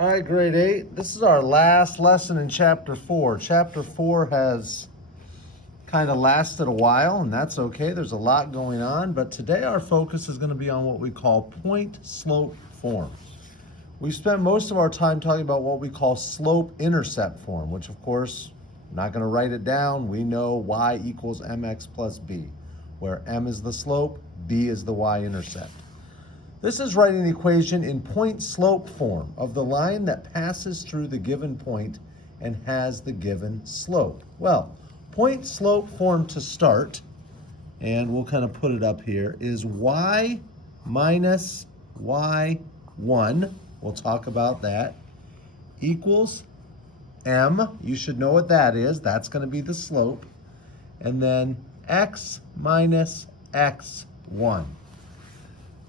All right, grade 8. This is our last lesson in chapter 4. Chapter 4 has kind of lasted a while, and that's okay. There's a lot going on, but today our focus is going to be on what we call point-slope form. We spent most of our time talking about what we call slope-intercept form, which of course, I'm not going to write it down. We know y equals mx plus b, where m is the slope, b is the y-intercept. This is writing the equation in point-slope form of the line that passes through the given point and has the given slope. Well, point-slope form to start, and we'll kind of put it up here, is y minus y1, we'll talk about that, equals m, you should know what that is, that's going to be the slope, and then x minus x1.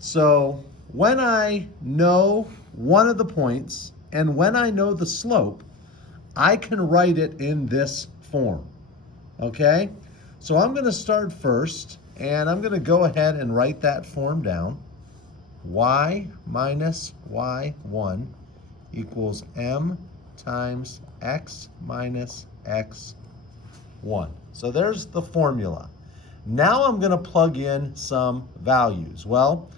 So when I know one of the points and when I know the slope, I can write it in this form, okay? So I'm going to start first, and I'm going to go ahead and write that form down. Y minus y1 equals m times x minus x1. So there's the formula. Now I'm going to plug in some values. Well,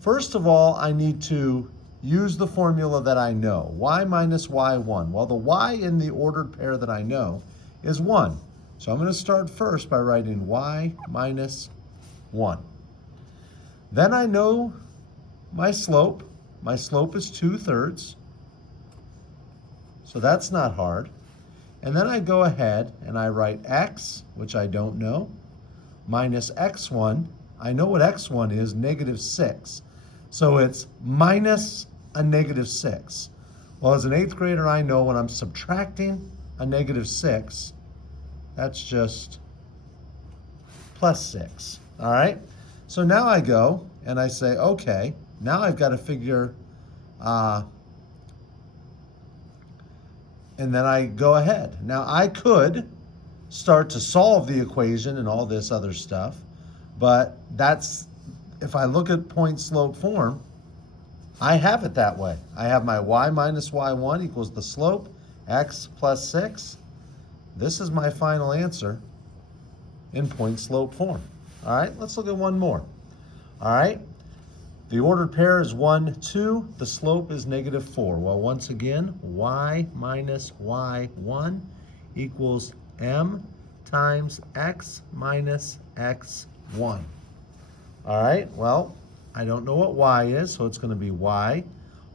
first of all, I need to use the formula that I know, y minus y1. Well, the y in the ordered pair that I know is 1. So I'm going to start first by writing y minus 1. Then I know my slope. My slope is 2/3. So that's not hard. And then I go ahead and I write x, which I don't know, minus x1. I know what x1 is, -6. So it's minus a -6. Well, as an 8th grader, I know when I'm subtracting a -6, that's just +6, all right? So now I go and I say, okay, now I've got to figure, and then I go ahead. Now I could start to solve the equation and all this other stuff, but that's, if I look at point-slope form, I have it that way. I have my y minus y1 equals the slope, x plus 6. This is my final answer in point-slope form. All right, let's look at one more. All right, the ordered pair is 1, 2. The slope is -4. Well, once again, y minus y1 equals m times x minus x1. All right, well, I don't know what y is, so it's going to be y.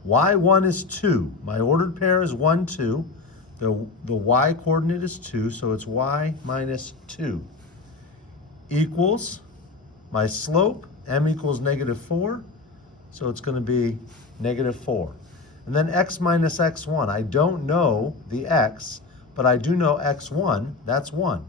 y1 is 2. My ordered pair is 1, 2. The y coordinate is 2, so it's y minus 2. Equals my slope, m equals -4, so it's going to be -4. And then x minus x1. I don't know the x, but I do know x1, that's 1.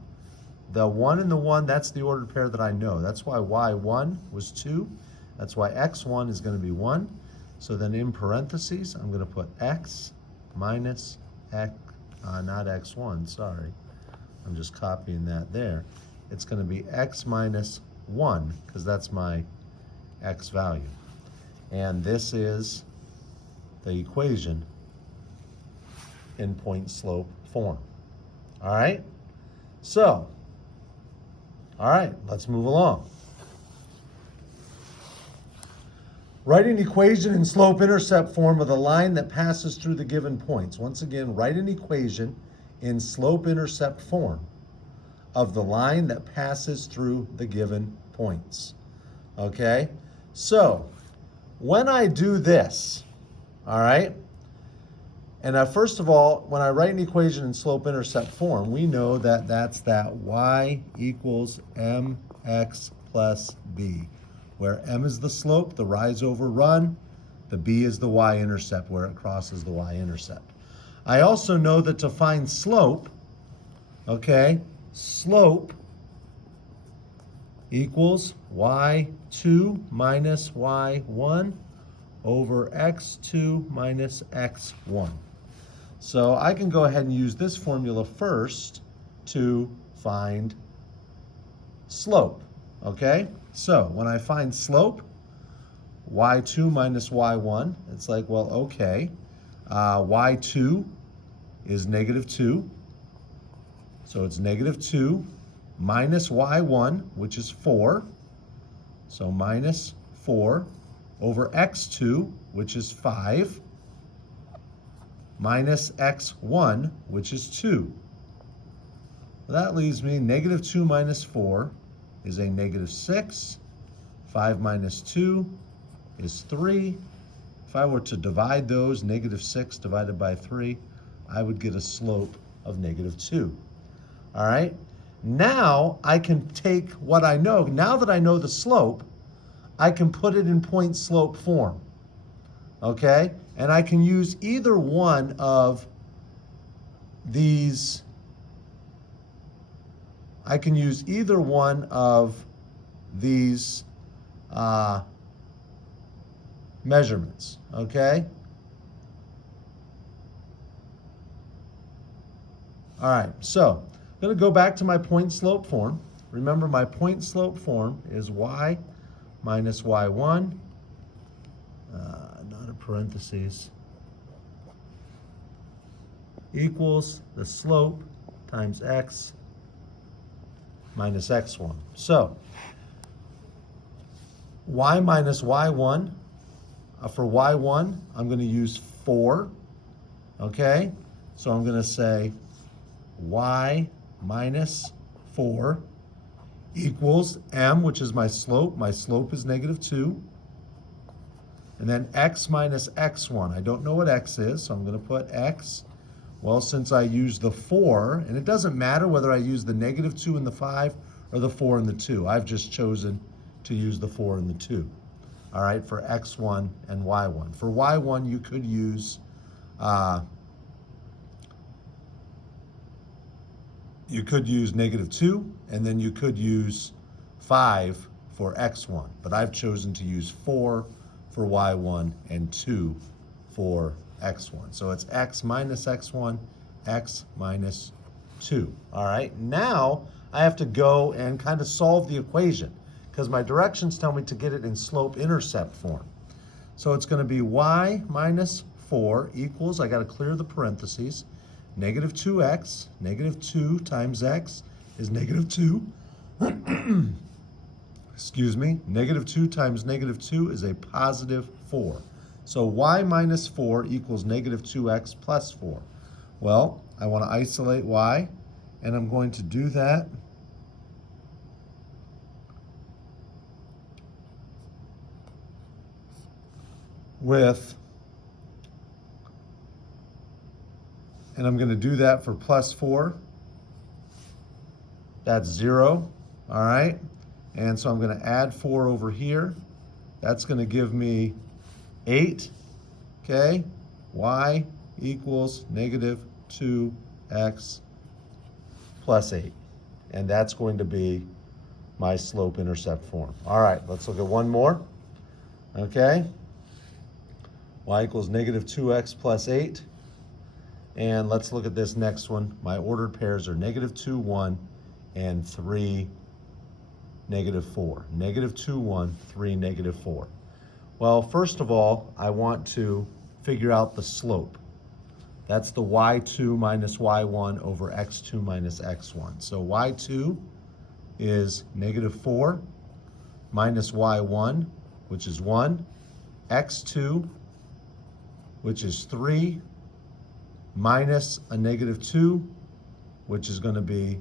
The 1 and the 1, that's the ordered pair that I know. That's why y1 was 2. That's why x1 is going to be 1. So then in parentheses, I'm going to put x minus x, not x1, sorry. I'm just copying that there. It's going to be x minus 1, because that's my x value. And this is the equation in point-slope form. All right? So, all right, let's move along. Write an equation in slope-intercept form of the line that passes through the given points. Once again, write an equation in slope-intercept form of the line that passes through the given points. Okay? So, when I do this, all right, and first of all, when I write an equation in slope-intercept form, we know that that's that y equals mx plus b, where m is the slope, the rise over run, the b is the y-intercept, where it crosses the y-intercept. I also know that to find slope, okay, slope equals y2 minus y1 over x2 minus x1. So I can go ahead and use this formula first to find slope, okay? So when I find slope, y2 minus y1, it's like, well, okay, y2 is negative 2. So it's negative 2 minus y1, which is 4. So minus 4 over x2, which is 5, minus x1, which is 2. Well, that leaves me negative 2 minus 4 is a negative 6. 5 minus 2 is 3. If I were to divide those, negative 6 divided by 3, I would get a slope of negative 2. All right? Now I can take what I know. Now that I know the slope, I can put it in point slope form. Okay? And I can use either one of these. I can use either one of these measurements. Okay? All right, so I'm going to go back to my point slope form. Remember, my point slope form is y minus y1, not a parentheses, equals the slope times x minus x1. So y minus y1, for y1, I'm going to use 4, okay? So I'm going to say y minus 4 equals m, which is my slope. My slope is negative 2. And then x minus x1. I don't know what x is, so I'm going to put x. Well, since I use the 4, and it doesn't matter whether I use the negative 2 and the 5 or the 4 and the 2. I've just chosen to use the 4 and the 2. All right, for x1 and y1. For y1, you could use negative 2, and then you could use 5 for x1. But I've chosen to use 4 for y1 and 2 for x1. So it's x minus x1, x minus 2. All right, now I have to go and kind of solve the equation because my directions tell me to get it in slope-intercept form. So it's going to be y minus 4 equals, I got to clear the parentheses, negative 2x, negative 2 times x is negative 2. Excuse me, negative 2 times negative 2 is a positive 4. So y minus 4 equals negative 2x plus 4. Well, I want to isolate y, and I'm going to do that with, and I'm going to do that for plus 4. That's 0, all right? And so I'm going to add 4 over here. That's going to give me 8, okay? Y equals negative 2x plus 8. And that's going to be my slope-intercept form. All right, let's look at one more, okay? Y equals negative 2x plus 8. And let's look at this next one. My ordered pairs are negative 2, 1, and 3, negative 4. Negative 2, 1, 3, negative 4. Well, first of all, I want to figure out the slope. That's the y2 minus y1 over x2 minus x1. So y2 is negative 4 minus y1, which is 1, x2, which is 3, minus a negative 2, which is going to be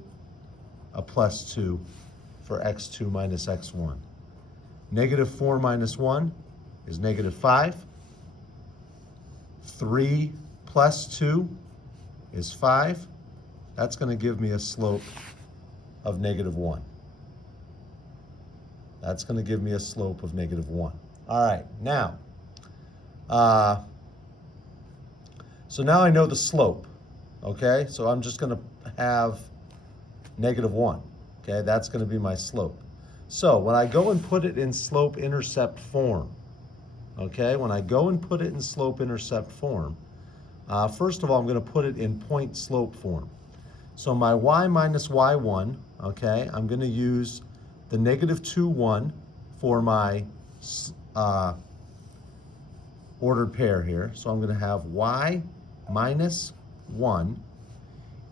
a plus 2 for x2 minus x1. Negative 4 minus 1 is negative 5. 3 plus 2 is 5. That's going to give me a slope of negative 1. That's going to give me a slope of negative 1. All right, now, so now I know the slope, okay? So I'm just going to have negative 1, okay? That's going to be my slope. So when I go and put it in slope-intercept form, okay? When I go and put it in slope-intercept form, first of all, I'm going to put it in point slope form. So my y minus y1, okay, I'm going to use the negative 2, 1 for my ordered pair here. So I'm going to have y minus 1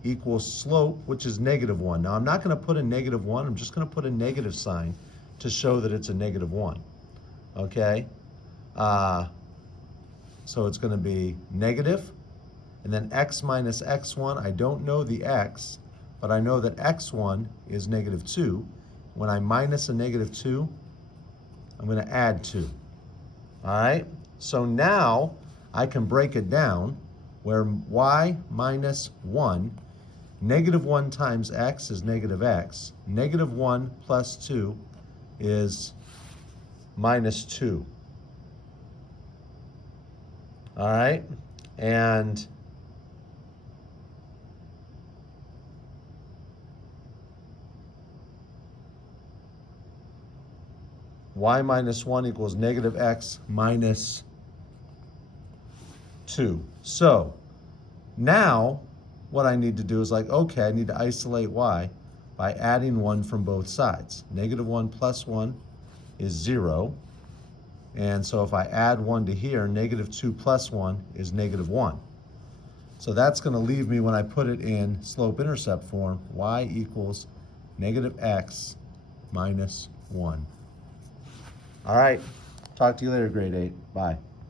equals slope, which is negative 1. Now I'm not going to put a negative 1. I'm just going to put a negative sign to show that it's a negative 1. Okay? So it's going to be negative, and then x minus x1. I don't know the x, but I know that x1 is negative 2. When I minus a negative 2, I'm going to add 2. All right? So now I can break it down where y minus 1, negative 1 times x is negative x. Negative 1 plus 2 is minus 2. All right? And y minus 1 equals negative x minus 2. So now what I need to do is like, okay, I need to isolate y by adding 1 from both sides. Negative 1 plus 1 is 0. And so if I add 1 to here, negative 2 plus 1 is negative 1. So that's going to leave me, when I put it in slope-intercept form, y equals negative x minus 1. All right. Talk to you later, grade 8. Bye.